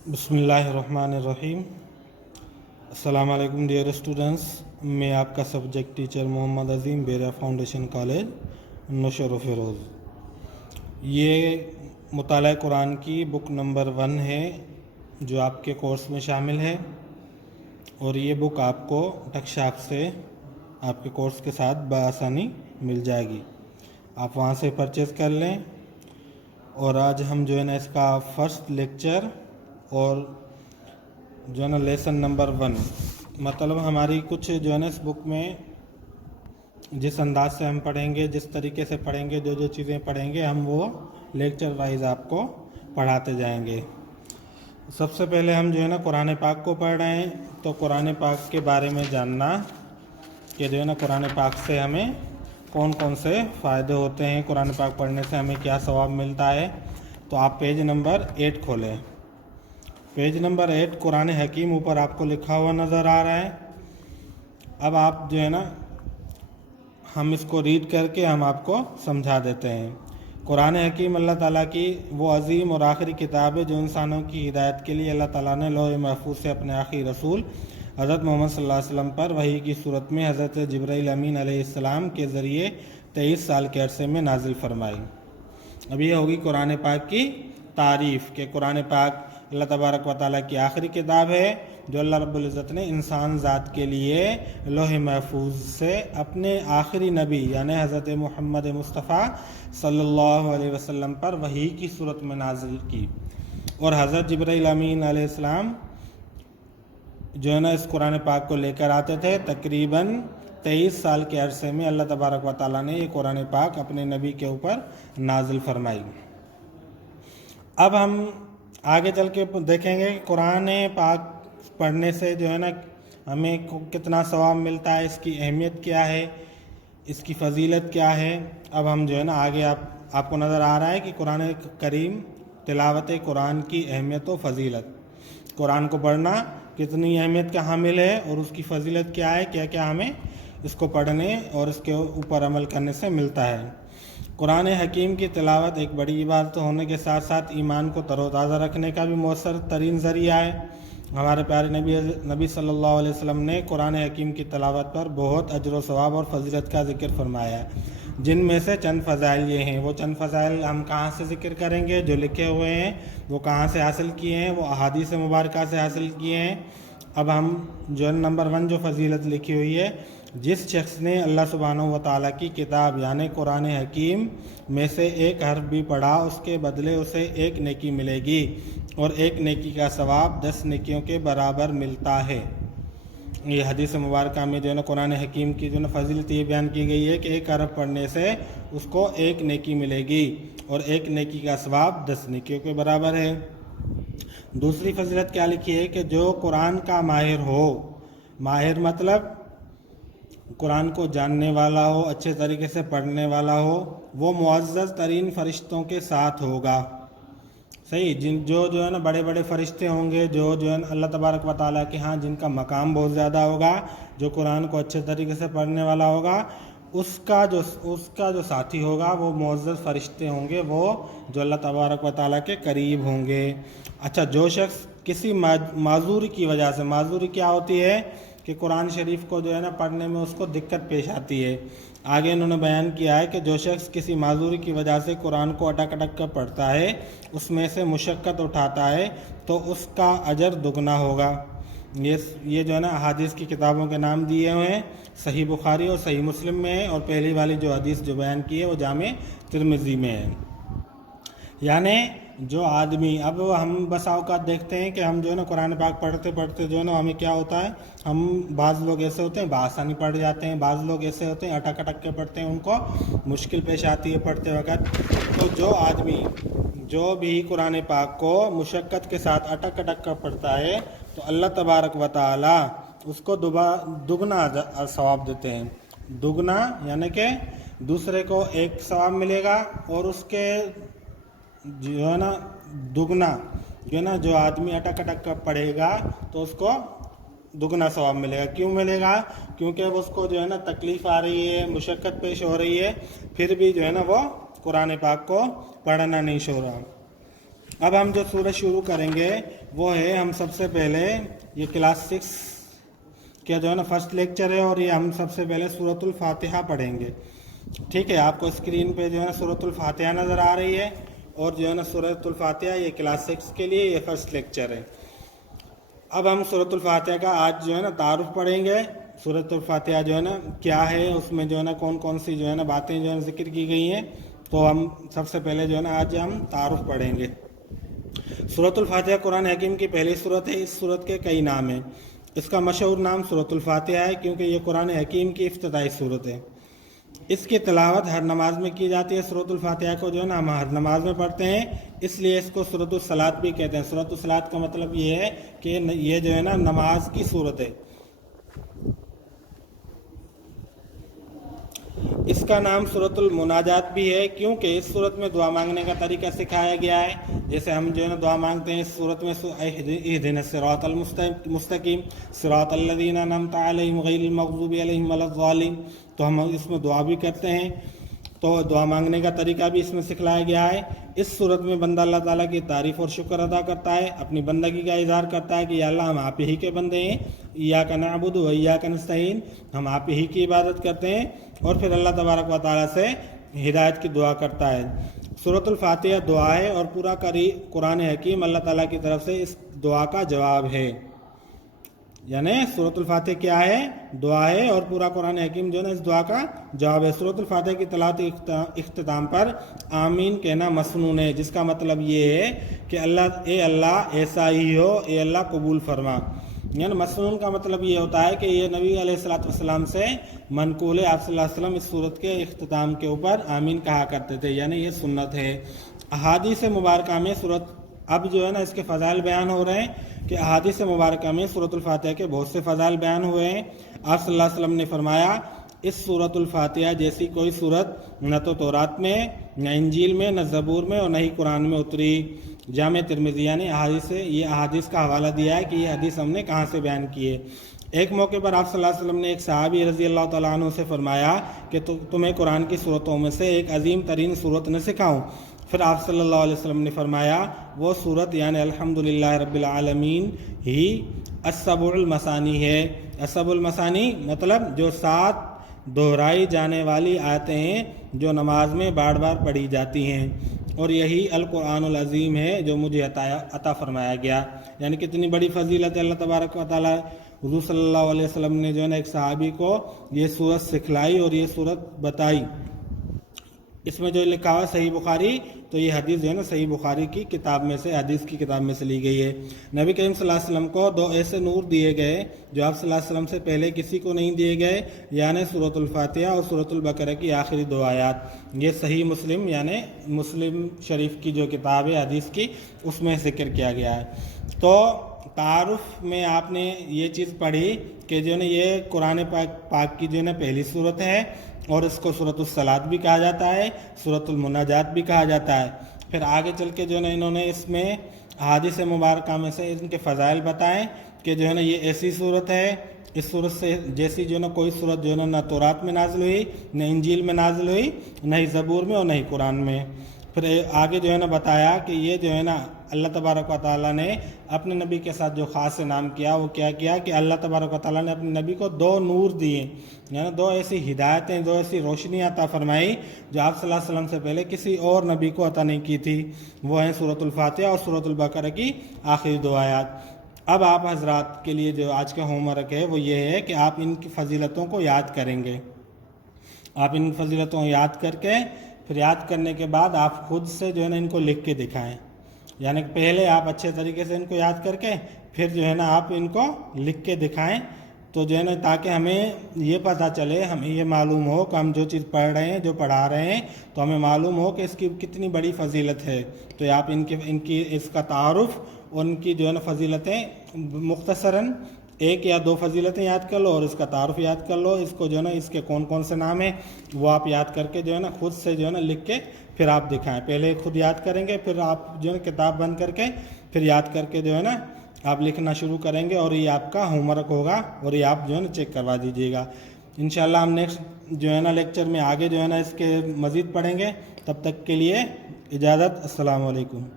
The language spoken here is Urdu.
بسم اللہ الرحمن الرحیم۔ السلام علیکم ڈیئر اسٹوڈنٹس، میں آپ کا سبجیکٹ ٹیچر محمد عظیم، بیرا فاؤنڈیشن کالج نشر و فیروز۔ یہ مطالعہ قرآن کی بک نمبر 1 ہے جو آپ کے کورس میں شامل ہے، اور یہ بک آپ کو ٹک شاپ سے آپ کے کورس کے ساتھ بآسانی مل جائے گی، آپ وہاں سے پرچیز کر لیں۔ اور آج ہم جو ہے نا اس کا فرسٹ لیکچر اور جو ہے نا لیسن نمبر 1، مطلب ہماری کچھ جو ہے نا اس بک میں جس انداز سے ہم پڑھیں گے، جس طریقے سے پڑھیں گے، جو چیزیں پڑھیں گے، ہم وہ لیکچر وائز آپ کو پڑھاتے جائیں گے۔ سب سے پہلے ہم جو ہے نا قرآن پاک کو پڑھ رہے ہیں، تو قرآن پاک کے بارے میں جاننا کہ جو ہے نا قرآن پاک سے ہمیں کون کون سے فائدے ہوتے ہیں، قرآن پاک پڑھنے سے ہمیں کیا ثواب ملتا ہے۔ تو آپ پیج نمبر 8 کھولیں۔ پیج نمبر 8 قرآن حکیم اوپر آپ کو لکھا ہوا نظر آ رہا ہے۔ اب آپ جو ہے نا ہم اس کو ریڈ کر کے ہم آپ کو سمجھا دیتے ہیں۔ قرآن حکیم اللہ تعالیٰ کی وہ عظیم اور آخری کتاب ہے جو انسانوں کی ہدایت کے لیے اللہ تعالیٰ نے لوح محفوظ سے اپنے آخری رسول حضرت محمد صلی اللہ علیہ وسلم پر وحی کی صورت میں حضرت جبرائیل امین علیہ السلام کے ذریعے 23 سال کے عرصے میں نازل فرمائی۔ اب یہ ہوگی قرآن پاک کی تعریف کہ قرآن پاک اللہ تبارک و تعالیٰ کی آخری کتاب ہے جو اللہ رب العزت نے انسان ذات کے لیے لوح محفوظ سے اپنے آخری نبی یعنی حضرت محمد مصطفیٰ صلی اللہ علیہ وسلم پر وحی کی صورت میں نازل کی، اور حضرت جبرائیل امین علیہ السلام جو ہے نا اس قرآن پاک کو لے کر آتے تھے۔ تقریباً 23 سال کے عرصے میں اللہ تبارک و تعالیٰ نے یہ قرآن پاک اپنے نبی کے اوپر نازل فرمائی۔ اب ہم آگے چل کے دیکھیں گے کہ قرآن پاک پڑھنے سے جو ہے نا ہمیں کتنا ثواب ملتا ہے، اس کی اہمیت کیا ہے، اس کی فضیلت کیا ہے۔ اب ہم جو ہے نا آگے آپ کو نظر آ رہا ہے کہ قرآن کریم تلاوت قرآن کی اہمیت و فضیلت، قرآن کو پڑھنا کتنی اہمیت کا حامل ہے اور اس کی فضیلت کیا ہے، کیا کیا ہمیں اس کو پڑھنے اور اس کے اوپر عمل کرنے سے ملتا ہے۔ قرآن حکیم کی تلاوت ایک بڑی عبادت ہونے کے ساتھ ساتھ ایمان کو تر و تازہ رکھنے کا بھی مؤثر ترین ذریعہ ہے۔ ہمارے پیارے نبی صلی اللہ علیہ وسلم نے قرآن حکیم کی تلاوت پر بہت اجر و ثواب اور فضیلت کا ذکر فرمایا ہے، جن میں سے چند فضائل یہ ہیں۔ وہ چند فضائل ہم کہاں سے ذکر کریں گے؟ جو لکھے ہوئے ہیں وہ کہاں سے حاصل کیے ہیں؟ وہ احادیث مبارکہ سے حاصل کیے ہیں۔ اب ہم جو نمبر 1 جو فضیلت لکھی ہوئی ہے، جس شخص نے اللہ سبحانہ و تعالیٰ کی کتاب یعنی قرآن حکیم میں سے ایک حرف بھی پڑھا، اس کے بدلے اسے 1 نیکی ملے گی، اور 1 نیکی کا ثواب 10 نیکیوں کے برابر ملتا ہے۔ یہ حدیث مبارکہ میں جو ہے نا قرآن حکیم کی جو ہے نا فضیلت یہ بیان کی گئی ہے کہ 1 حرف پڑھنے سے اس کو 1 نیکی ملے گی، اور 1 نیکی کا ثواب 10 نیکیوں کے برابر ہے۔ دوسری فضیلت کیا لکھی ہے کہ جو قرآن کا ماہر ہو، ماہر مطلب قرآن کو جاننے والا ہو، اچھے طریقے سے پڑھنے والا ہو، وہ معزز ترین فرشتوں کے ساتھ ہوگا۔ صحیح، جو ہے نا بڑے بڑے فرشتے ہوں گے، جو ہے نا اللہ تبارک و تعالیٰ کے ہاں جن کا مقام بہت زیادہ ہوگا، جو قرآن کو اچھے طریقے سے پڑھنے والا ہوگا، اس کا جو ساتھی ہوگا وہ معزز فرشتے ہوں گے، وہ جو اللہ تبارک و تعالیٰ کے قریب ہوں گے۔ اچھا، جو شخص کسی معذوری کی وجہ سے، معذوری کیا ہوتی ہے کہ قرآن شریف کو جو ہے نا پڑھنے میں اس کو دقت پیش آتی ہے، آگے انہوں نے بیان کیا ہے کہ جو شخص کسی معذوری کی وجہ سے قرآن کو اٹک اٹک کر پڑھتا ہے، اس میں سے مشقت اٹھاتا ہے، تو اس کا اجر دگنا ہوگا۔ یہ جو ہے نا احادیث کی کتابوں کے نام دیے ہوئے ہیں، صحیح بخاری اور صحیح مسلم میں ہے، اور پہلی والی جو حدیث جو بیان کی ہے وہ جامع ترمذی میں ہے۔ یعنی جو آدمی، اب ہم بس اوقات دیکھتے ہیں کہ ہم جو ہے نا قرآن پاک پڑھتے پڑھتے جو ہے نا ہمیں کیا ہوتا ہے، ہم بعض لوگ ایسے ہوتے ہیں بآسانی پڑھ جاتے ہیں، بعض لوگ ایسے ہوتے ہیں اٹک اٹک کے پڑھتے ہیں، ان کو مشکل پیش آتی ہے پڑھتے وقت۔ تو جو آدمی جو بھی قرآن پاک کو مشقت کے ساتھ اٹک اٹک کر پڑھتا ہے، تو اللہ تبارک و تعالیٰ اس کو دگنا ثواب دیتے ہیں۔ دگنا یعنی کہ دوسرے کو 1 ثواب ملے گا، اور اس کے جو ہے نا دگنا جو ہے نا جو آدمی اٹک اٹک کر پڑھے گا تو اس کو دگنا ثواب ملے گا۔ کیوں ملے گا؟ کیونکہ اس کو جو ہے نا تکلیف آ رہی ہے، مشقت پیش ہو رہی ہے، پھر بھی جو ہے نا وہ قرآن پاک کو پڑھنا نہیں چھوڑ رہا۔ اب ہم جو سورہ شروع کریں گے وہ ہے، ہم سب سے پہلے یہ کلاس 6 کا جو ہے نا فرسٹ لیکچر ہے، اور یہ ہم سب سے پہلے سورۃ الفاتحہ پڑھیں گے. ٹھیک ہے، آپ کو اسکرین پہ جو ہے نا سورۃ الفاتحہ نظر آ رہی ہے، اور جو ہے نا سورۃ الفاتحہ یہ کلاس 6 کے لیے یہ فرسٹ لیکچر ہے. اب ہم سورۃ الفاتحہ کا آج جو ہے نا تعارف پڑھیں گے. سورۃ الفاتحہ جو ہے نا کیا ہے، اس میں جو ہے نا کون کون سی جو ہے نا باتیں جو ہے نا ذکر کی گئی ہیں، تو ہم سب سے پہلے جو ہے نا آج ہم تعارف پڑھیں گے. سورۃ الفاتحہ قرآن حکیم کی پہلی سورت ہے. اس سورت کے کئی نام ہیں. اس کا مشہور نام سورۃ الفاتحہ ہے کیونکہ یہ قرآن حکیم کی افتتاحی سورت ہے. اس کی تلاوت ہر نماز میں کی جاتی ہے. سورۃ الفاتحہ کو جو ہے نا ہم ہر نماز میں پڑھتے ہیں، اس لیے اس کو سورۃ الصلاۃ بھی کہتے ہیں. سورۃ الصلاۃ کا مطلب یہ ہے کہ یہ جو ہے نا نماز کی سورت ہے. اس کا نام سورۃ المناجات بھی ہے کیونکہ اس صورت میں دعا مانگنے کا طریقہ سکھایا گیا ہے. جیسے ہم جو ہے نا دعا مانگتے ہیں اس صورت میں، اہدنا الصراط المستقیم صراط الذین انعمت علیہم غیر المغضوب علیہم ولا الضالین، تو ہم اس میں دعا بھی کرتے ہیں. تو دعا مانگنے کا طریقہ بھی اس میں سکھلایا گیا ہے. اس صورت میں بندہ اللہ تعالیٰ کی تعریف اور شکر ادا کرتا ہے، اپنی بندگی کا اظہار کرتا ہے کہ یا اللہ ہم آپ ہی کے بندے ہیں، ایاک نعبد و ایاک نستعین، ہم آپ ہی کی عبادت کرتے ہیں، اور پھر اللہ تبارک و تعالیٰ سے ہدایت کی دعا کرتا ہے. سورۃ الفاتحہ دعا ہے، اور پورا قرآن حکیم اللہ تعالیٰ کی طرف سے اس دعا کا جواب ہے. یعنی سورۃ الفاتحہ کیا ہے؟ دعا ہے، اور پورا قرآن حکیم جو ہے نا اس دعا کا جواب ہے. سورۃ الفاتحہ کی تلاوت اختتام پر آمین کہنا مسنون ہے، جس کا مطلب یہ ہے کہ اللہ ایسا ہی ہو، اے اللہ قبول فرما. یعنی مسنون کا مطلب یہ ہوتا ہے کہ یہ نبی علیہ الصلوۃ والسلام سے منقول ہے. آپ صلی اللہ علیہ وسلم اس سورت کے اختتام کے اوپر آمین کہا کرتے تھے، یعنی یہ سنت ہے. احادیث مبارکہ میں اب جو ہے نا اس کے فضائل بیان ہو رہے ہیں کہ احادیث مبارکہ میں سورۃ الفاتحہ کے بہت سے فضائل بیان ہوئے ہیں. آپ صلی اللہ علیہ وسلم نے فرمایا، اس سورۃ الفاتحہ جیسی کوئی سورت نہ تو تورات میں، نہ انجیل میں، نہ زبور میں، اور نہ ہی قرآن میں اتری. جامع ترمذی یعنی یہ احادیث کا حوالہ دیا ہے کہ یہ حدیث ہم نے کہاں سے بیان کی ہے. ایک موقع پر آپ صلی اللہ علیہ وسلم نے ایک صحابی رضی اللہ تعالیٰ عنہ سے فرمایا کہ تمہیں قرآن کی صورتوں میں سے ایک عظیم ترین صورت نہ سکھاؤں؟ پھر آپ صلی اللہ علیہ وسلم نے فرمایا وہ صورت یعنی الحمدللہ رب العالمین ہی السبع المثانی ہے. السبع المثانی مطلب جو 7 دہرائی جانے والی آیتیں ہیں جو نماز میں بار بار پڑھی جاتی ہیں، اور یہی القرآن العظیم ہے جو مجھے عطا فرمایا گیا. یعنی کتنی بڑی فضیلت ہے. اللہ تبارک و تعالیٰ حضور صلی اللہ علیہ وسلم نے جو ہے نا ایک صحابی کو یہ صورت سکھلائی اور یہ صورت بتائی. اس میں جو لکھا ہوا صحیح بخاری، تو یہ حدیث جو ہے نا صحیح بخاری کی کتاب میں سے، حدیث کی کتاب میں سے لی گئی ہے. نبی کریم صلی اللہ علیہ وسلم کو 2 ایسے نور دیے گئے جو آپ صلی اللہ علیہ وسلم سے پہلے کسی کو نہیں دیے گئے، یعنی سورۃ الفاتحہ اور سورۃ البقرہ کی آخری 2 آیات. یہ صحیح مسلم یعنی مسلم شریف کی جو کتاب ہے حدیث کی، اس میں ذکر کیا گیا ہے. تو تعارف میں آپ نے یہ چیز پڑھی کہ جو ہے نا یہ قرآن پاک کی جو ہے نا پہلی صورت ہے، اور اس کو سورۃ الصلاۃ بھی کہا جاتا ہے، سورۃ المناجات بھی کہا جاتا ہے. پھر آگے چل کے جو ہے نا انہوں نے اس میں احادیث مبارکہ میں سے ان کے فضائل بتائیں کہ جو ہے نا یہ ایسی صورت ہے، اس صورت سے جیسی جو ہے نا کوئی صورت جو ہے نا نہ تورات میں نازل ہوئی، نہ انجیل میں نازل ہوئی، نہ ہی زبور میں اور نہ ہی قرآن میں. پھر آگے جو ہے نا بتایا کہ یہ جو ہے نا اللہ تبارک و تعالیٰ نے اپنے نبی کے ساتھ جو خاص انعام کیا وہ کیا کیا کہ اللہ تبارک و تعالیٰ نے اپنے نبی کو 2 نور دیے، یعنی 2 ایسی ہدایتیں، 2 ایسی روشنی عطا فرمائی جو آپ صلی اللہ علیہ وسلم سے پہلے کسی اور نبی کو عطا نہیں کی تھی. وہ ہیں سورۃ الفاتحہ اور سورۃ البقرہ کی آخری 2 آیات. اب آپ حضرات کے لیے جو آج کا ہوم ورک ہے وہ یہ ہے کہ آپ ان کی فضیلتوں کو یاد کریں گے. آپ ان فضیلتوں کو یاد کر کے پھر یاد کرنے کے بعد آپ خود سے جو ہے نا ان کو لکھ کے دکھائیں. یعنی پہلے آپ اچھے طریقے سے ان کو یاد کر کے پھر جو ہے نا آپ ان کو لکھ کے دکھائیں، تو جو ہے نا تاکہ ہمیں یہ پتہ چلے، ہمیں یہ معلوم ہو کہ ہم جو چیز پڑھ رہے ہیں، جو پڑھا رہے ہیں، تو ہمیں معلوم ہو کہ اس کی کتنی بڑی فضیلت ہے. تو آپ ان کی اس کا تعارف اور ان کی جو ہے نا فضیلتیں مختصراً 1 یا 2 فضیلتیں یاد کر لو اور اس کا تعارف یاد کر لو. اس کو جو ہے نا اس کے کون کون سے نام ہیں وہ آپ یاد کر کے جو ہے نا خود سے جو ہے نا لکھ کے پھر آپ دکھائیں. پہلے خود یاد کریں گے، پھر آپ جو ہے نا کتاب بند کر کے پھر یاد کر کے جو ہے نا آپ لکھنا شروع کریں گے، اور یہ آپ کا ہوم ورک ہوگا اور یہ آپ جو ہے نا چیک کروا دیجیے گا. انشاءاللہ ہم نیکسٹ جو ہے نا لیکچر میں آگے جو ہے نا اس کے مزید پڑھیں گے. تب تک کے لیے اجازت. السلام علیکم.